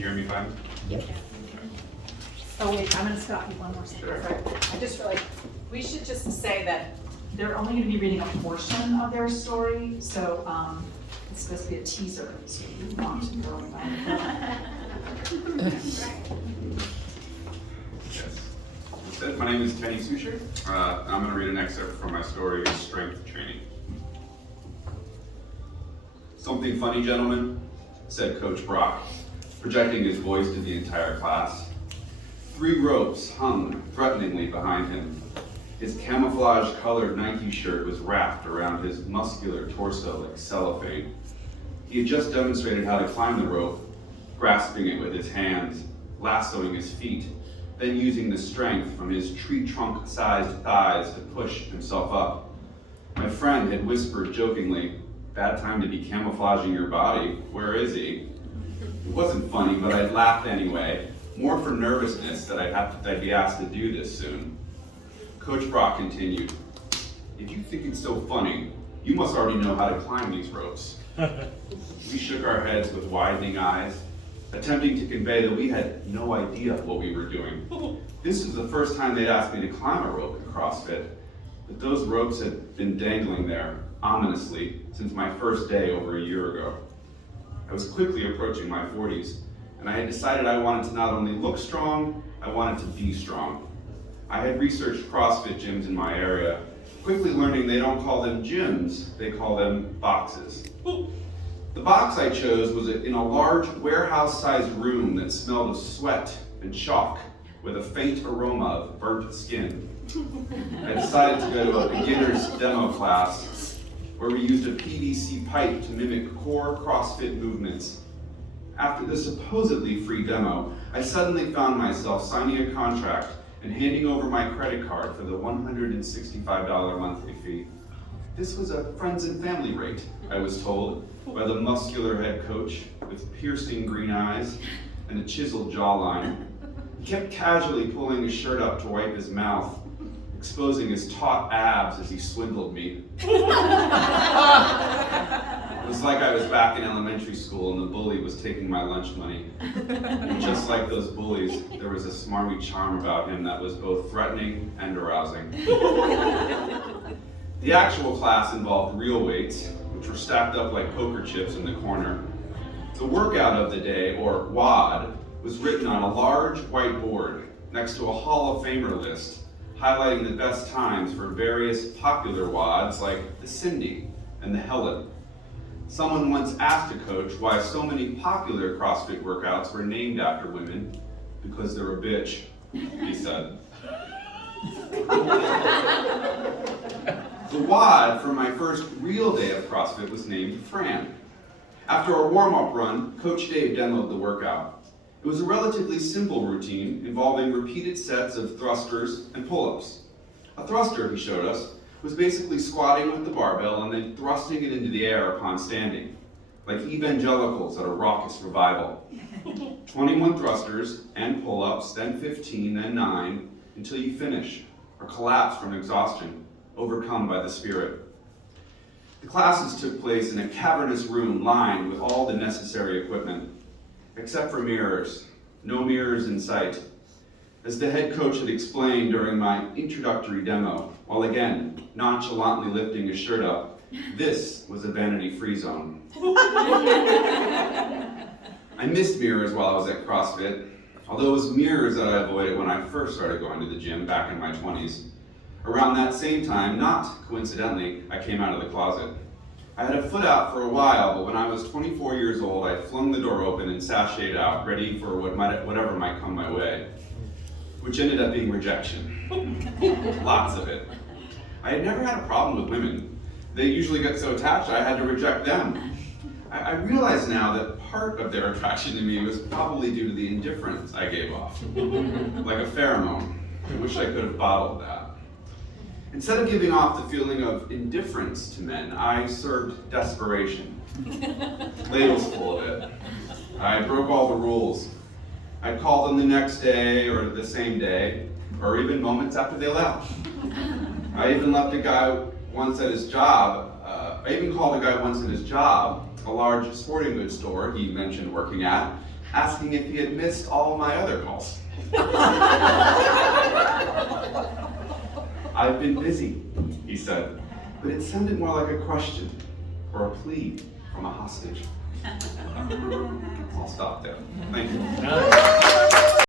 you hear me fine? Yep. Oh wait, I'm gonna stop you one more second. Sure. Sorry. I just feel like we should just say that they're only gonna be reading a portion of their story, so, it's supposed to be a teaser, so you want to go Yes. That's it. My name is Kenny Susher. I'm going to read an excerpt from my story, Strength Training. Something funny, gentlemen, said Coach Brock, projecting his voice to the entire class. 3 ropes hung threateningly behind him. His camouflage-colored Nike shirt was wrapped around his muscular torso like cellophane. He had just demonstrated how to climb the rope, grasping it with his hands, lassoing his feet, then using the strength from his tree trunk-sized thighs to push himself up. My friend had whispered jokingly, "Bad time to be camouflaging your body. Where is he?" It wasn't funny, but I'd laughed anyway, more for nervousness that I'd be asked to do this soon. Coach Brock continued, "If you think it's so funny, you must already know how to climb these ropes." We shook our heads with widening eyes, attempting to convey that we had no idea what we were doing. This was the first time they'd asked me to climb a rope at CrossFit, but those ropes had been dangling there, ominously, since my first day over a year ago. I was quickly approaching my 40s, and I had decided I wanted to not only look strong, I wanted to be strong. I had researched CrossFit gyms in my area, quickly learning they don't call them gyms, they call them boxes. The box I chose was in a large warehouse-sized room that smelled of sweat and chalk with a faint aroma of burnt skin. I decided to go to a beginner's demo class where we used a PVC pipe to mimic core CrossFit movements. After the supposedly free demo, I suddenly found myself signing a contract and handing over my credit card for the $165 monthly fee. This was a friends and family rate, I was told, by the muscular head coach with piercing green eyes and a chiseled jawline. He kept casually pulling his shirt up to wipe his mouth, exposing his taut abs as he swindled me. It was like I was back in elementary school and the bully was taking my lunch money. And just like those bullies, there was a smarmy charm about him that was both threatening and arousing. The actual class involved real weights, which were stacked up like poker chips in the corner. The workout of the day, or WOD, was written on a large whiteboard next to a Hall of Famer list, highlighting the best times for various popular WODs like the Cindy and the Helen. Someone once asked a coach why so many popular CrossFit workouts were named after women. Because they're a bitch, he said. The WOD for my first real day of CrossFit was named Fran. After a warm-up run, Coach Dave demoed the workout. It was a relatively simple routine involving repeated sets of thrusters and pull-ups. A thruster, he showed us, was basically squatting with the barbell and then thrusting it into the air upon standing, like evangelicals at a raucous revival. 21 thrusters and pull-ups, then 15, then 9, until you finish or collapse from exhaustion, overcome by the spirit. The classes took place in a cavernous room lined with all the necessary equipment, except for mirrors. No mirrors in sight. As the head coach had explained during my introductory demo, while again nonchalantly lifting his shirt up, this was a vanity-free zone. I missed mirrors while I was at CrossFit, although it was mirrors that I avoided when I first started going to the gym back in my 20s. Around that same time, not coincidentally, I came out of the closet. I had a foot out for a while, but when I was 24 years old, I flung the door open and sashayed out, ready for whatever might come my way, which ended up being rejection. Lots of it. I had never had a problem with women. They usually get so attached I had to reject them. I realize now that part of their attraction to me was probably due to the indifference I gave off, like a pheromone. I wish I could have bottled that. Instead of giving off the feeling of indifference to men, I served desperation. Ladles full of it. I broke all the rules. I'd call them the next day or the same day, or even moments after they left. I even called a guy once at his job, a large sporting goods store he mentioned working at, asking if he had missed all my other calls. I've been busy, he said, but it sounded more like a question or a plea from a hostage. I'll stop there. Thank you.